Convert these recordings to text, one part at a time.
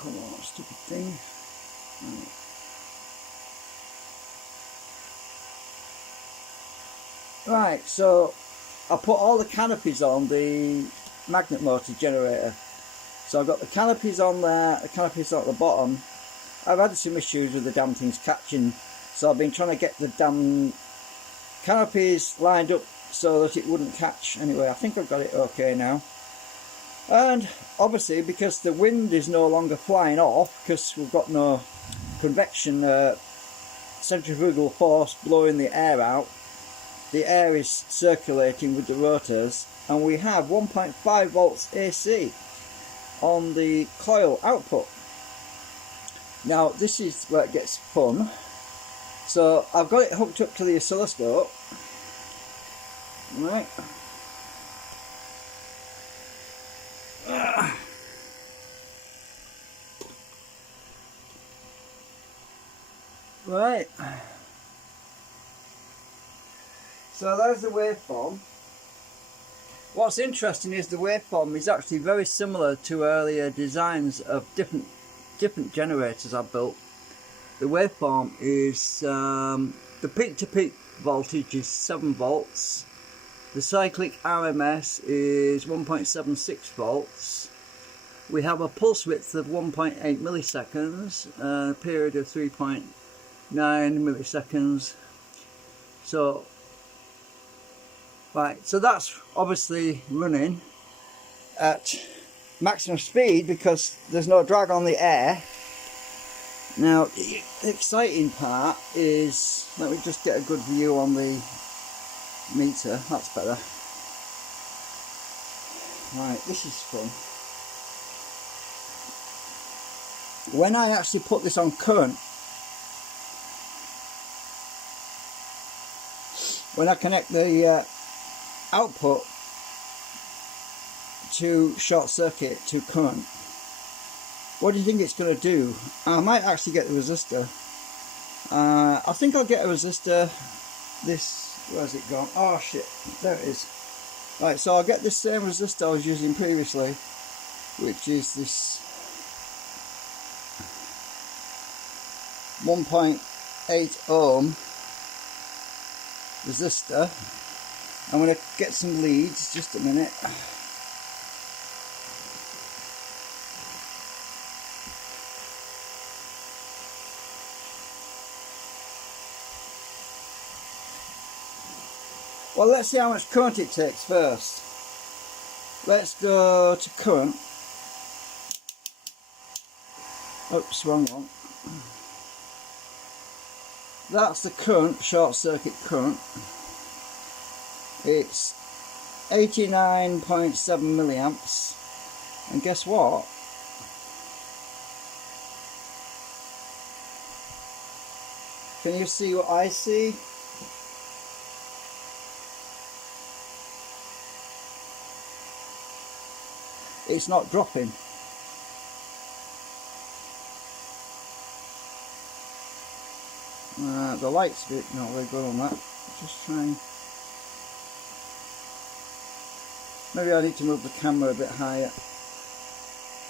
Come on, stupid thing. Right, so I put all the canopies on the magnet motor generator. So I've got the canopies on there, the canopies at the bottom. I've had some issues with the damn things catching, so I've been trying to get the damn canopies lined up so that it wouldn't catch. Anyway, I think I've got it okay now. And obviously, because the wind is no longer flying off, because we've got no convection centrifugal force blowing the air out, the air is circulating with the rotors, and we have 1.5 volts AC on the coil output. Now this is where it gets fun. So I've got it hooked up to the oscilloscope, right? Right. So there's the waveform. What's interesting is the waveform is actually very similar to earlier designs of different generators I've built. The waveform is the peak-to-peak voltage is 7 volts. The cyclic RMS is 1.76 volts. We have a pulse width of 1.8 milliseconds, a period of 3.9 milliseconds. So, right, so that's obviously running at maximum speed because there's no drag on the air. Now, the exciting part is, let me just get a good view on the meter, that's better. Right, this is fun. When I actually put this on current, when I connect the output to short circuit to current, what do you think it's going to do? I might actually get the resistor. I think I'll get a resistor. This, where's it gone? Oh shit, there it is. Right, so I'll get this same resistor I was using previously, which is this 1.8 ohm resistor. I'm going to get some leads, just a minute. Well, let's see how much current it takes first. Let's go to current. Oops, wrong one. That's the current, short circuit current. It's 89.7 milliamps. And guess what? Can you see what I see? It's not dropping. The light's a bit not very good on that. Just trying. Maybe I need to move the camera a bit higher.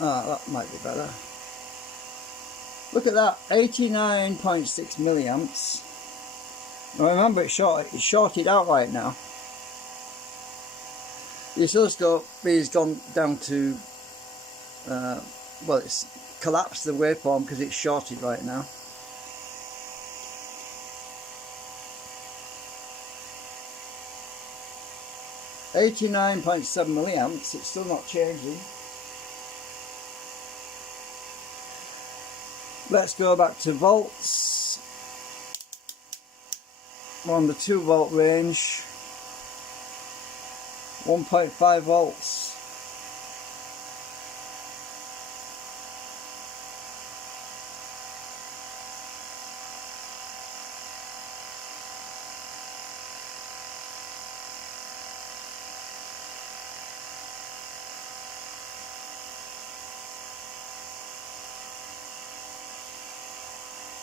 Ah, that might be better. Look at that, 89.6 milliamps. Now remember, it's shorted out right now. The oscilloscope has gone down to, well, it's collapsed the waveform because it's shorted right now. $89.7 milliamps, it's still not changing. Let's go back to volts. We're on the 2 volt range. 1.5 volts.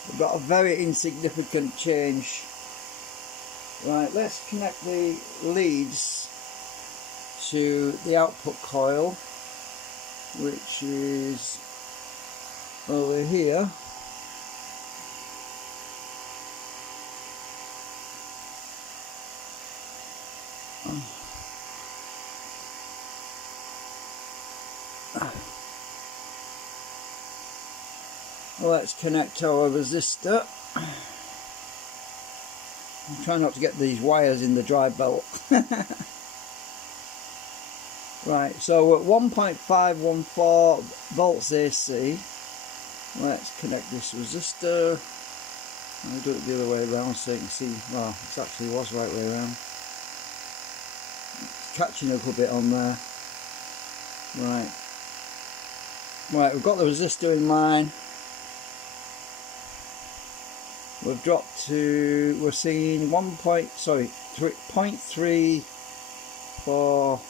We've got a very insignificant change. Right, let's connect the leads to the output coil, which is over here. Let's connect our resistor. I'm trying not to get these wires in the dry belt. Right, so at 1.514 volts AC, let's connect this resistor. I'll do it the other way around so you can see, well, it actually was the right way around. It's catching a little bit on there. Right, we've got the resistor in line. We've dropped to, we're seeing 0.34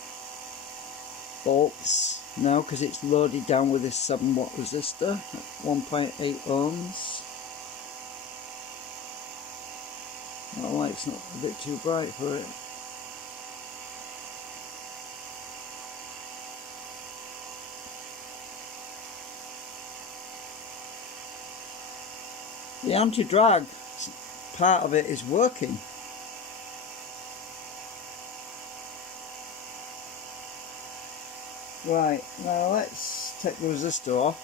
volts now because it's loaded down with this 7-watt resistor at 1.8 ohms. That light's not a bit too bright for it. The anti-drag part of it is working. Right, now let's take the resistor off.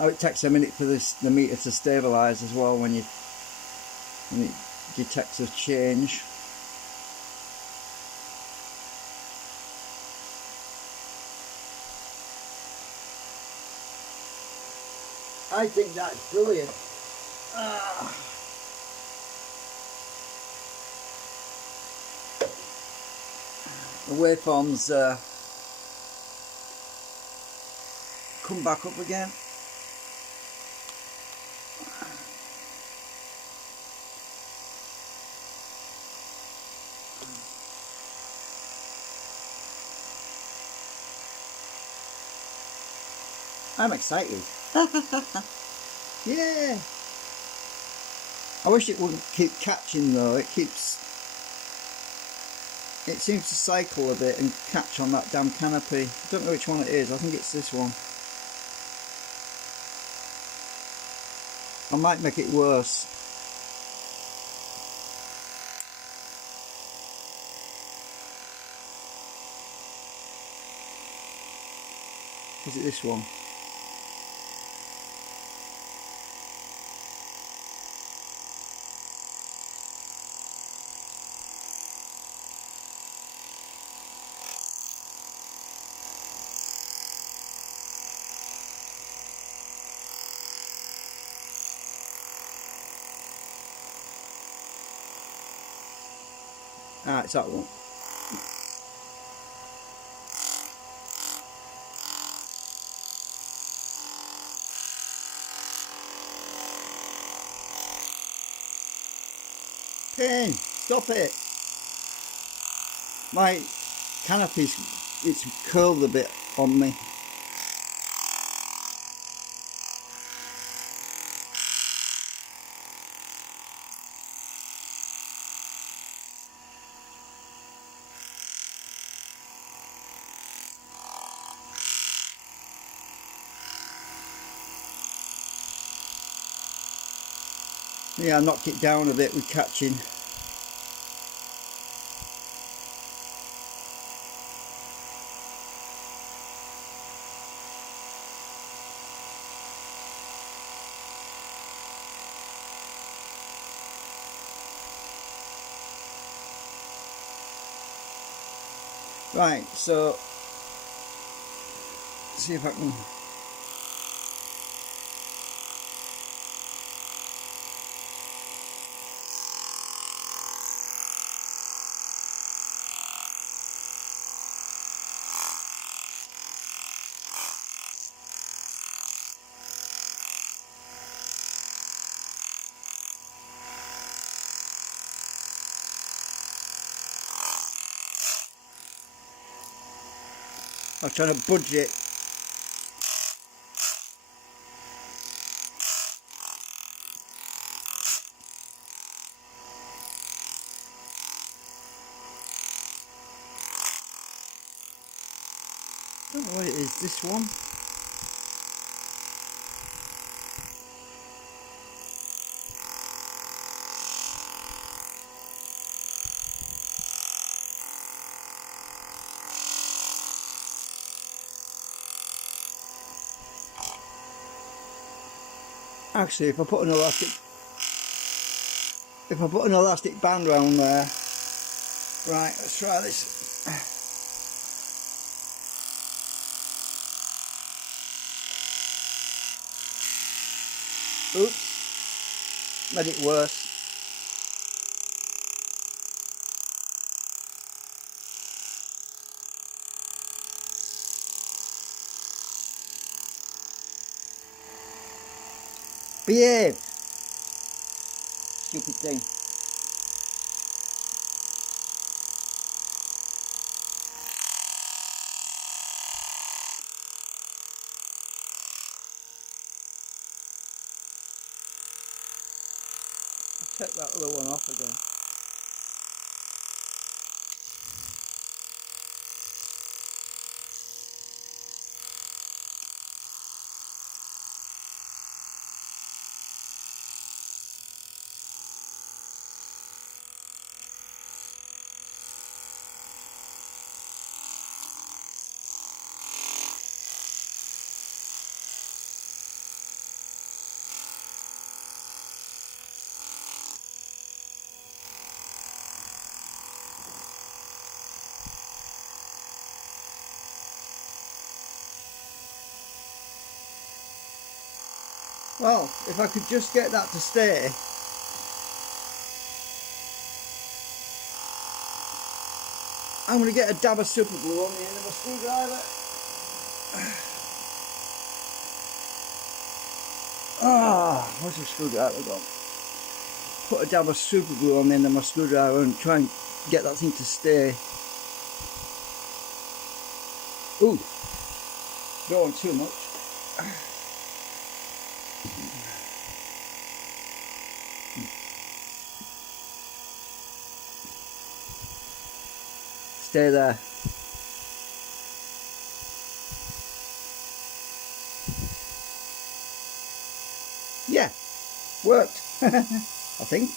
Oh, it takes a minute for the meter to stabilise as well when it detects a change. I think that's brilliant. The waveforms come back up again. I'm excited. Yeah. I wish it wouldn't keep catching though. It seems to cycle a bit and catch on that damn canopy. I don't know which one it is. I think it's this one. I might make it worse. Is it this one? Ah, it's that one. Pain, stop it. My canopy's, it's curled a bit on me. Yeah, I knocked it down a bit with catching. Right, so see if I can. I'm trying to budge it. what it is, this one. Actually, if I put an elastic band around there, right, let's try this. Oops, made it worse. Behave! Stupid thing. I'll take that other one off again. Well, if I could just get that to stay. I'm going to get a dab of super glue on the end of my screwdriver. Where's my screwdriver gone? Put a dab of super glue on the end of my screwdriver and try and get that thing to stay. Ooh, don't want too much. Stay there. Yeah, worked. I think.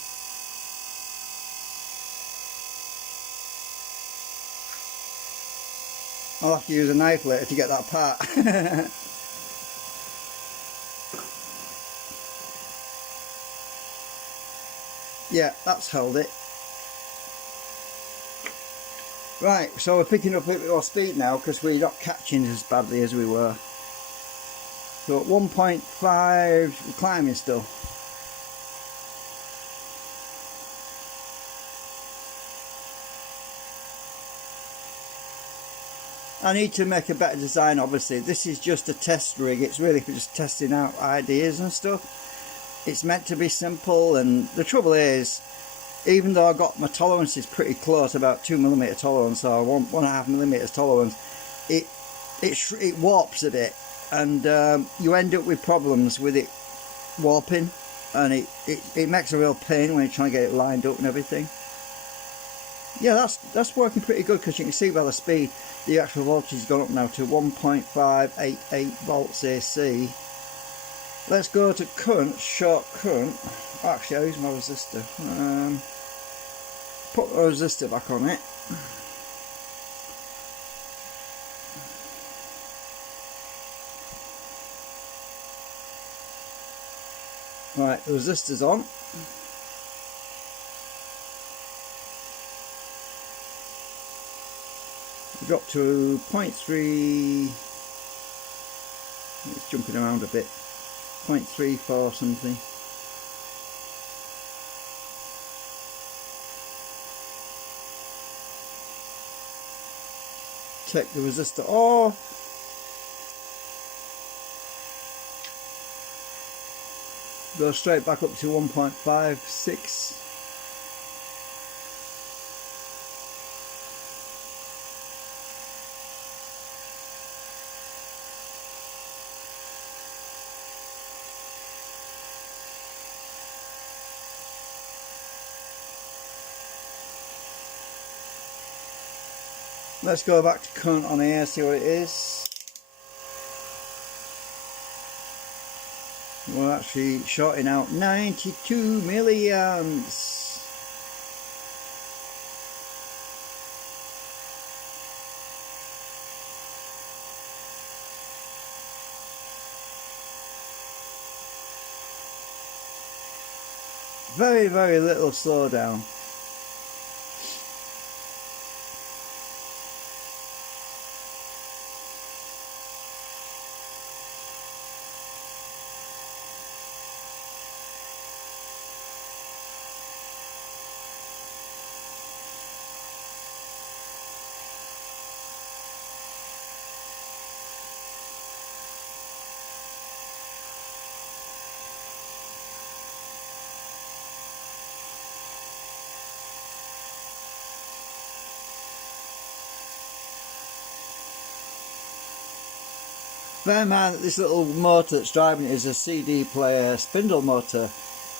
I'll have to use a knife later to get that apart. Yeah, that's held it. Right, so we're picking up a bit more speed now because we're not catching as badly as we were. So at 1.5, we're climbing still. I need to make a better design, obviously. This is just a test rig. It's really for just testing out ideas and stuff. It's meant to be simple, and the trouble is, even though I got my tolerances pretty close, about 2mm tolerance or 1.5mm tolerance, it warps a bit, and you end up with problems with it warping, and it makes a real pain when you're trying to get it lined up and everything. Yeah, that's working pretty good, because you can see by the speed the actual voltage has gone up now to 1.588 volts AC. Let's go to current, short current. Actually, I'll use my resistor. Put the resistor back on it. Right, the resistor's on. We drop to 0.3. It's jumping around a bit. 0.34 something. Take the resistor off. Go straight back up to 1.56. Let's go back to current on here, see what it is. We're actually shorting out 92 milliamps. Very, very little slowdown. Bear in mind that this little motor that's driving it is a CD player spindle motor,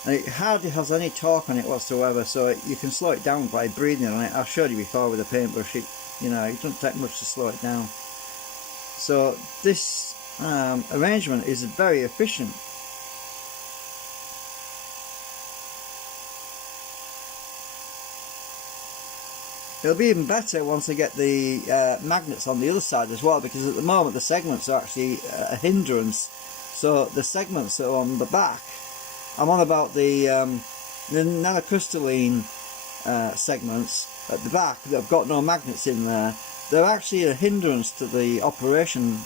and it hardly has any torque on it whatsoever, so you can slow it down by breathing on it. I've showed you before with a paintbrush, it doesn't take much to slow it down. So this arrangement is very efficient. It'll be even better once I get the magnets on the other side as well, because at the moment the segments are actually a hindrance. So the segments that are on the back, I'm on about the nanocrystalline segments at the back that have got no magnets in there. They're actually a hindrance to the operation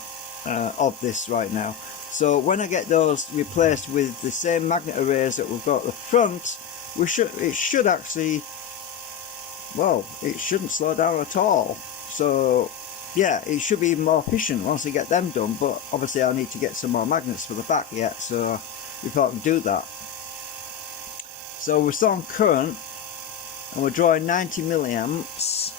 of this right now. So when I get those replaced with the same magnet arrays that we've got at the front, it should actually, well, it shouldn't slow down at all. So yeah, it should be even more efficient once I get them done, but obviously I need to get some more magnets for the back yet, so before I can do that. So we're still on current and we're drawing 90 milliamps.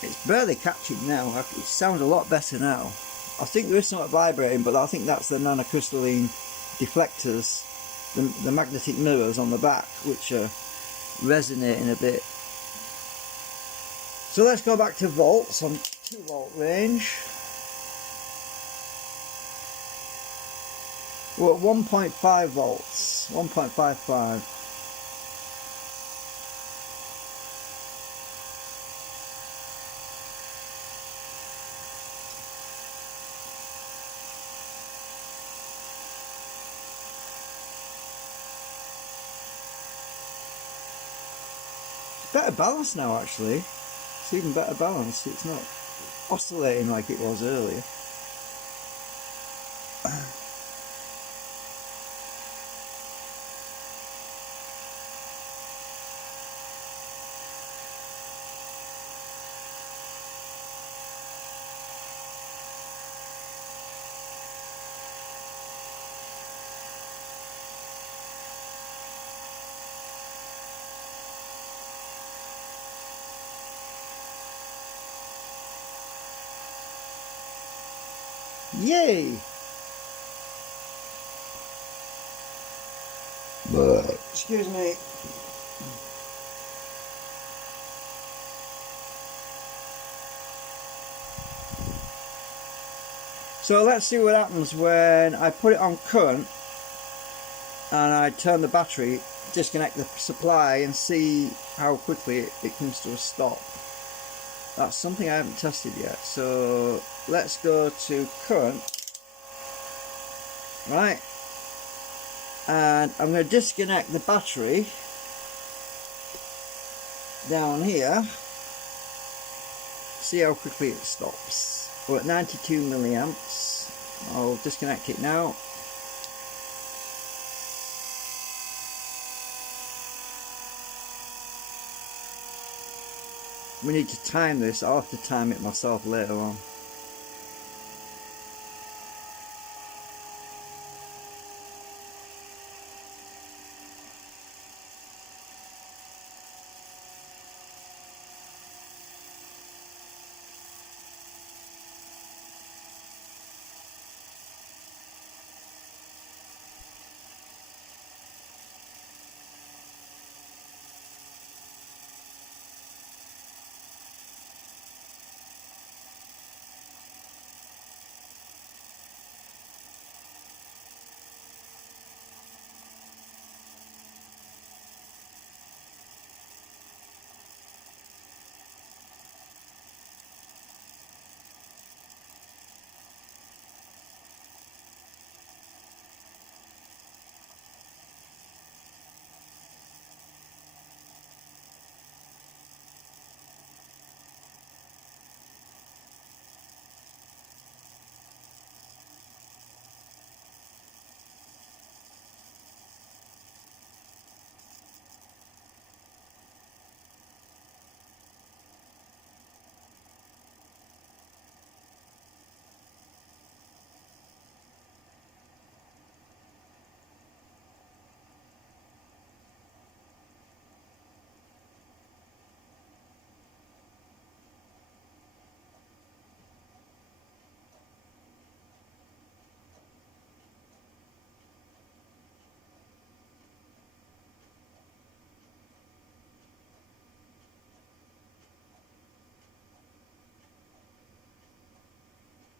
It's barely catching now. It sounds a lot better now. I think there is something vibrating, but I think that's the nanocrystalline deflectors, the magnetic mirrors on the back, which are resonating a bit. So let's go back to volts on 2 volt range. We're at 1.5 volts, 1.55. Better balance now, actually. It's even better balance. It's not oscillating like it was earlier. Yay! Excuse me. So let's see what happens when I put it on current and I turn the battery, disconnect the supply, and see how quickly it comes to a stop. That's something I haven't tested yet. So let's go to current, right, and I'm going to disconnect the battery down here, see how quickly it stops. We're at 92 milliamps. I'll disconnect it now. We need to time this. I'll have to time it myself later on.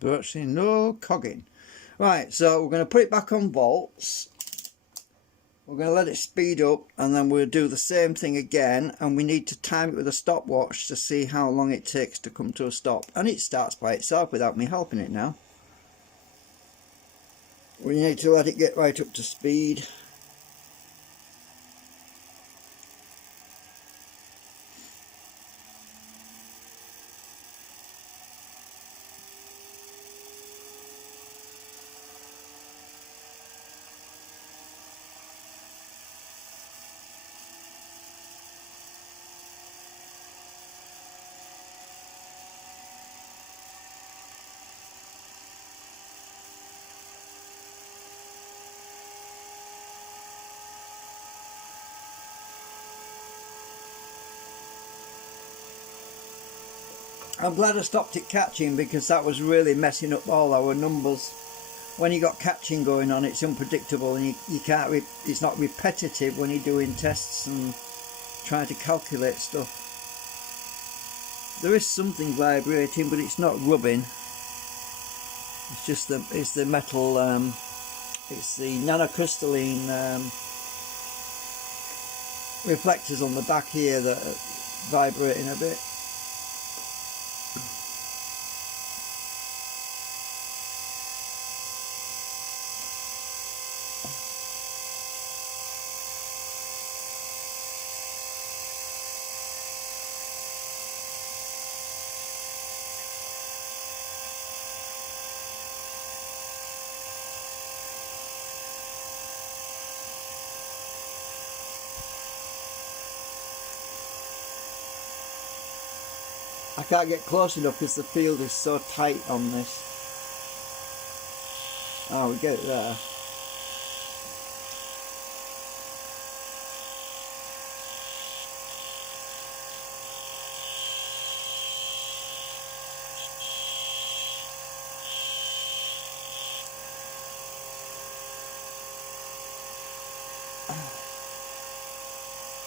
Virtually no cogging. Right, so we're going to put it back on volts. We're going to let it speed up, and then we'll do the same thing again, and we need to time it with a stopwatch to see how long it takes to come to a stop. And it starts by itself without me helping it now. We need to let it get right up to speed. I'm glad I stopped it catching, because that was really messing up all our numbers. When you got catching going on, it's unpredictable, and you can't. It's not repetitive when you're doing tests and trying to calculate stuff. There is something vibrating, but it's not rubbing. It's just the metal. It's the nanocrystalline reflectors on the back here that are vibrating a bit. I can't get close enough because the field is so tight on this. Oh, we get it there.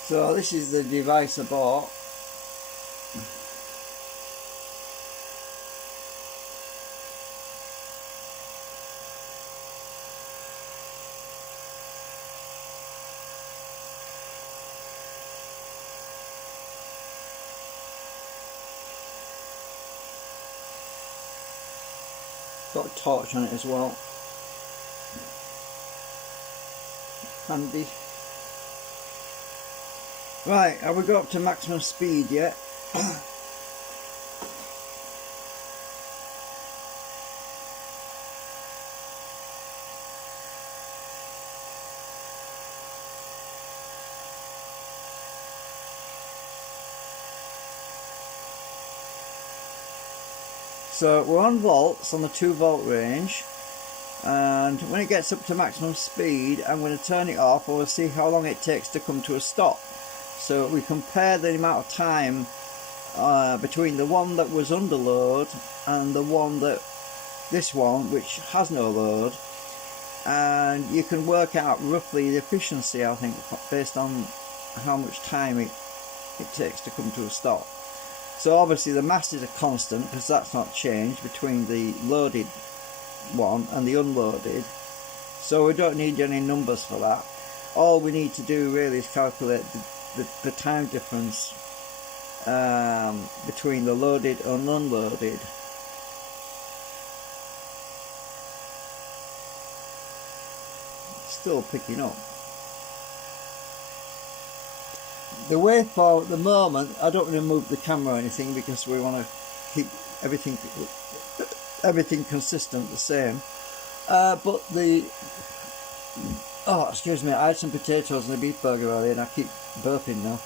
So this is the device I bought. Got a torch on it as well. Handy. Right, have we got up to maximum speed yet? So we're on volts, on the 2 volt range, and when it gets up to maximum speed, I'm going to turn it off, and we'll see how long it takes to come to a stop. So we compare the amount of time between the one that was under load and the one this one which has no load, and you can work out roughly the efficiency, I think, based on how much time it takes to come to a stop. So obviously the mass is a constant, because that's not changed between the loaded one and the unloaded, so we don't need any numbers for that. All we need to do really is calculate the time difference between the loaded and unloaded. Still picking up. The waveform at the moment, I don't want to move the camera or anything, because we want to keep everything consistent, the same. But the oh, excuse me, I had some potatoes and a beef burger earlier, and I keep burping now.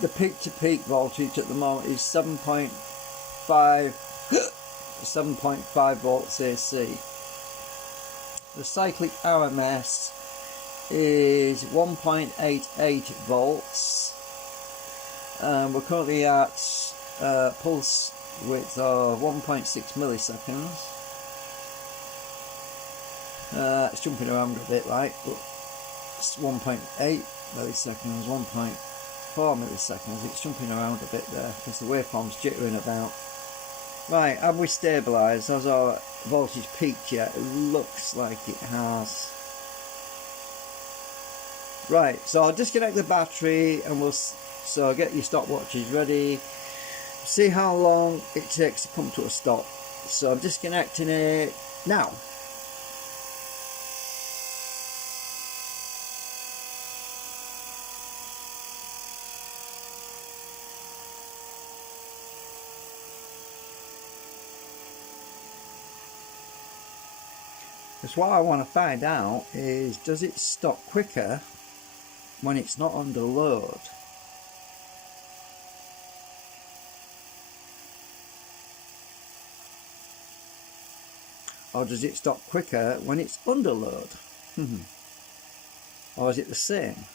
The peak to peak voltage at the moment is 7.5 volts AC. The cyclic RMS is 1.88 volts. We're currently at pulse width of 1.6 milliseconds. It's jumping around a bit, like, but it's 1.8 milliseconds, 1.4 milliseconds. It's jumping around a bit there because the waveform's jittering about. Right, have we stabilised? Has our voltage peaked yet? It looks like it has. Right, so I'll disconnect the battery and so get your stopwatches ready. See how long it takes to come to a stop. So I'm disconnecting it now. Because what I want to find out is, does it stop quicker when it's not under load? Or does it stop quicker when it's under load? Or is it the same?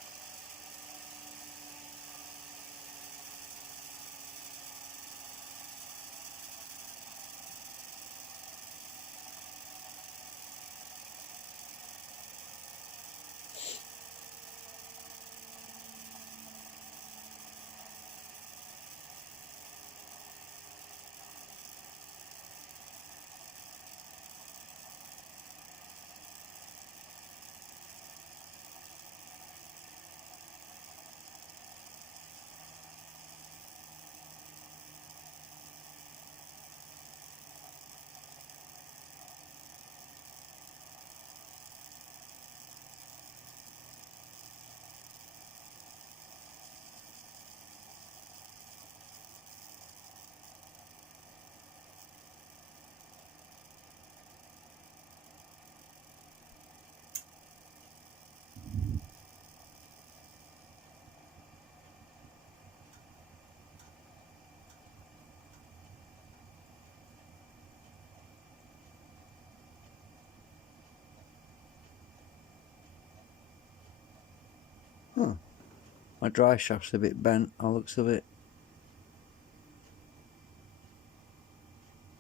My dry shaft's a bit bent, by the looks of it.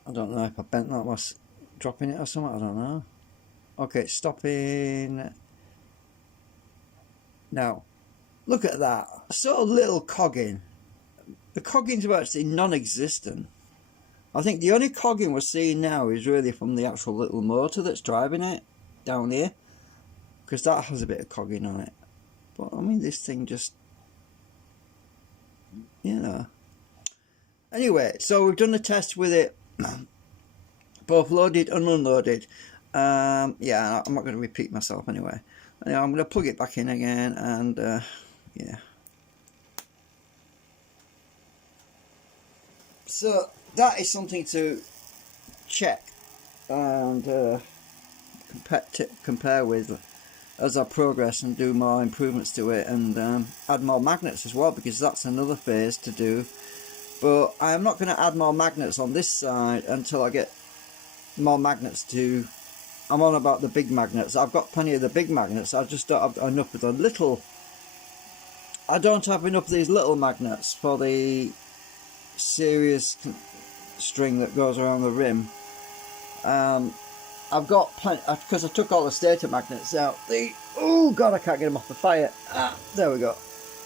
I don't know if I bent that was dropping it or something, I don't know. Okay, it's stopping now. Look at that, so little cogging. The cogging's actually non-existent. I think the only cogging we're seeing now is really from the actual little motor that's driving it down here, because that has a bit of cogging on it. But I mean, this thing just, you know. Anyway, so we've done a test with it, both loaded and unloaded. Yeah, I'm not going to repeat myself anyway. I'm going to plug it back in again, and yeah. So that is something to check and compare with as I progress and do more improvements to it, and add more magnets as well, because that's another phase to do. But I'm not going to add more magnets on this side until I get more magnets to... I'm on about the big magnets. I've got plenty of the big magnets. I just don't have enough of the little... I don't have enough of these little magnets for the series string that goes around the rim. I've got plenty, because I took all the stator magnets out. Oh god, I can't get them off the fire. There we go.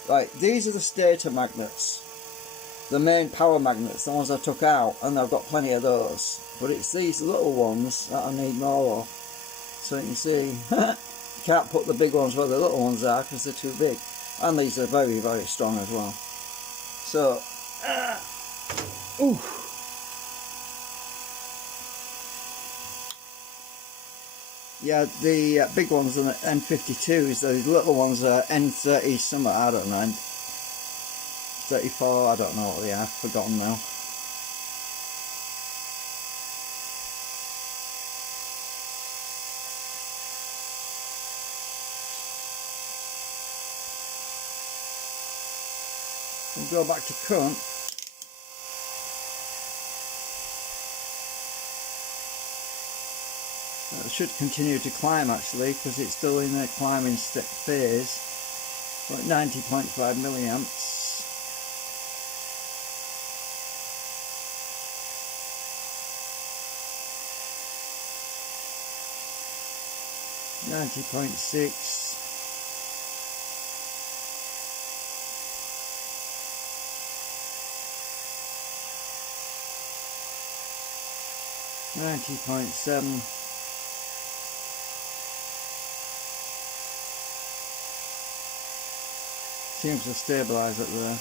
Right, these are the stator magnets, the main power magnets, the ones I took out, and I've got plenty of those. But it's these little ones that I need more of. So you can see, you can't put the big ones where the little ones are because they're too big. And these are very, very strong as well. So, ooh. Yeah, the big ones are N52s, those little ones are N30 something, I don't know, N34, I don't know what they are, I've forgotten now. We'll go back to current. It should continue to climb actually, because it's still in a climbing phase. Like 90.5 milliamps. .6. 90.7. Seems to stabilise it there.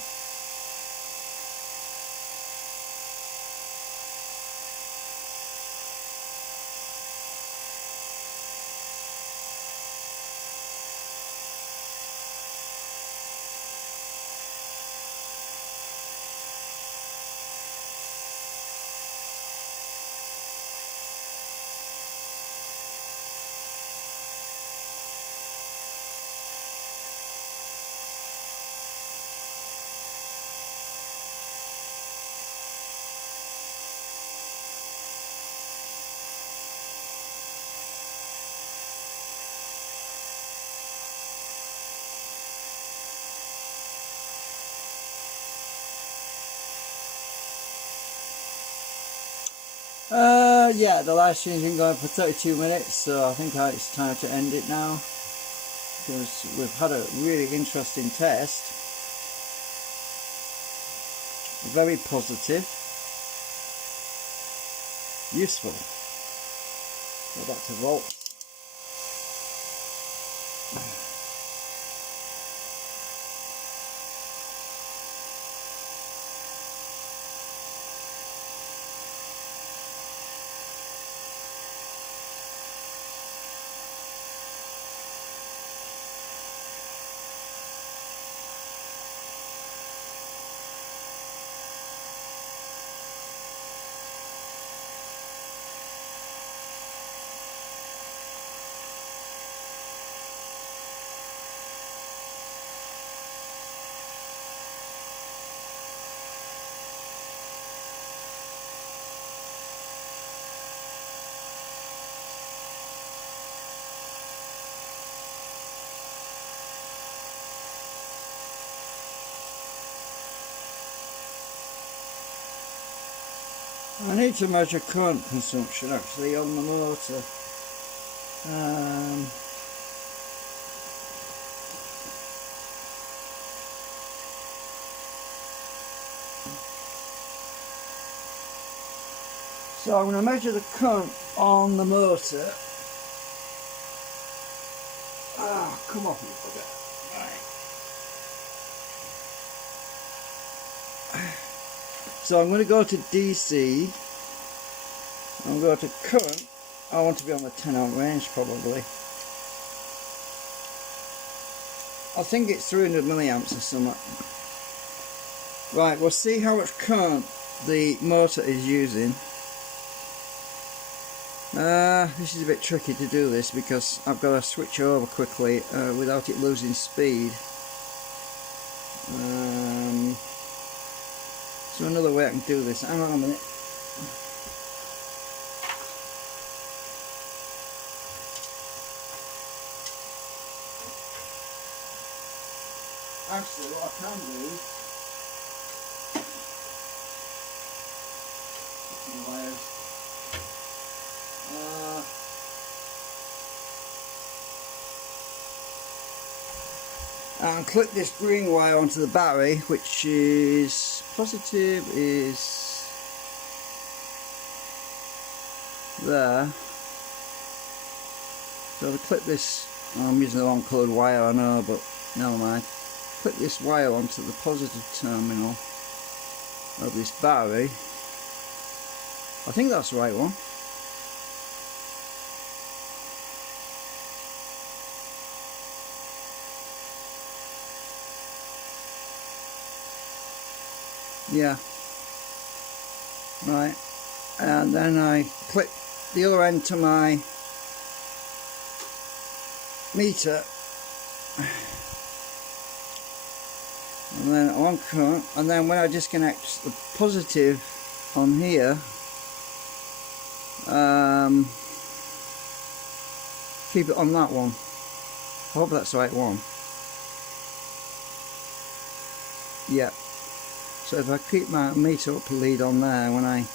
Yeah, the live stream's been going for 32 minutes, so I think it's time to end it now, because we've had a really interesting test, very positive, useful. Go back to volts. I need to measure current consumption actually on the motor. So I'm going to measure the current on the motor. Ah, come off, you bugger. So I'm going to go to DC. I'm going to go to current. I want to be on the 10 amp range probably. I think it's 300 milliamps or something. Right, we'll see how much current the motor is using. This is a bit tricky to do this because I've got to switch over quickly without it losing speed. So another way I can do this. Hang on a minute. Actually, what I can do and clip this green wire onto the battery, which is positive, is there. So to clip this, I'm using the wrong coloured wire, I know, but never mind. Clip this wire onto the positive terminal of this battery. I think that's the right one. Yeah, right, and then I clip the other end to my meter, and then on current, and then when I disconnect the positive on here, keep it on that one. I hope that's the right one. Yeah. So if I keep my meter up lead on there when I...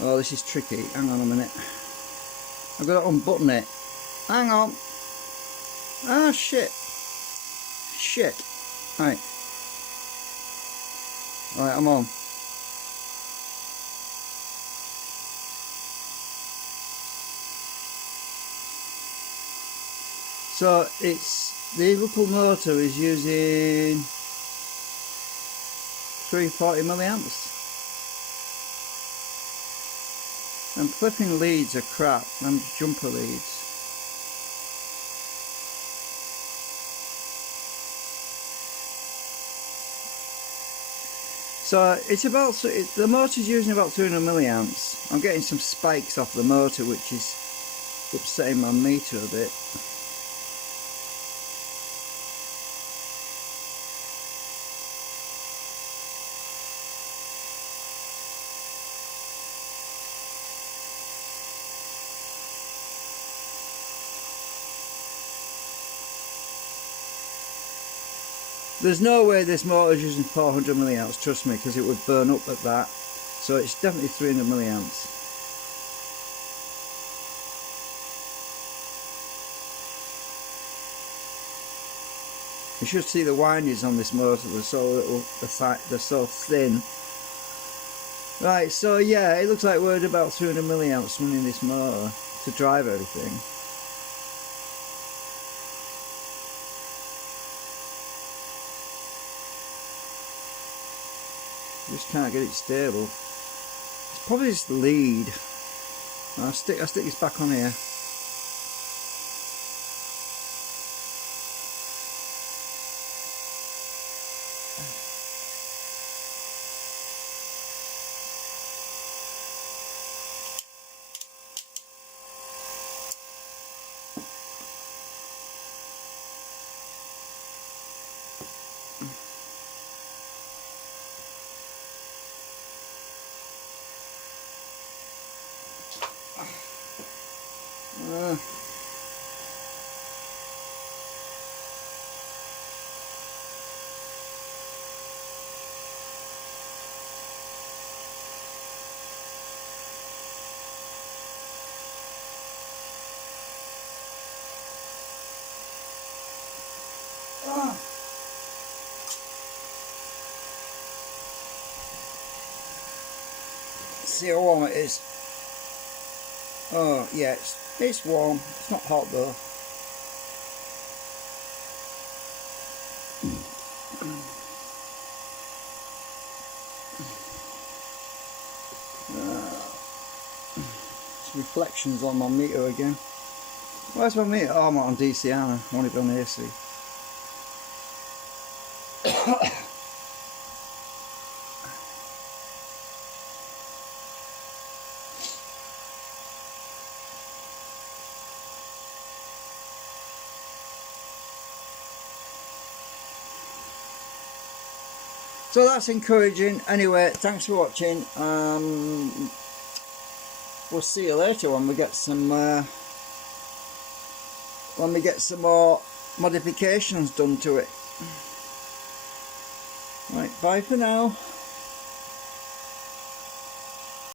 Oh, this is tricky. Hang on a minute. I've got to unbutton it. Hang on. Ah, shit. Shit. Right. Right, I'm on. So the helical motor is using 340 milliamps. And flipping leads are crap, and jumper leads. So it's about, the motor's using about 200 milliamps. I'm getting some spikes off the motor, which is upsetting my meter a bit. There's no way this motor is using 400 milliamps, trust me, because it would burn up at that. So it's definitely 300 milliamps. You should see the windings on this motor, they're so little, they're so thin. Right, so yeah, it looks like we're at about 300 milliamps running this motor to drive everything. Just can't get it stable. It's probably this lead. I'll stick this back on here. See how warm it is. Oh yeah, it's warm. It's not hot though. Reflections on my meter again. Where's my meter? Oh, I'm not on DC, aren't I want it on AC. So that's encouraging. Anyway, thanks for watching. We'll see you later when we get some more modifications done to it. Right, bye for now.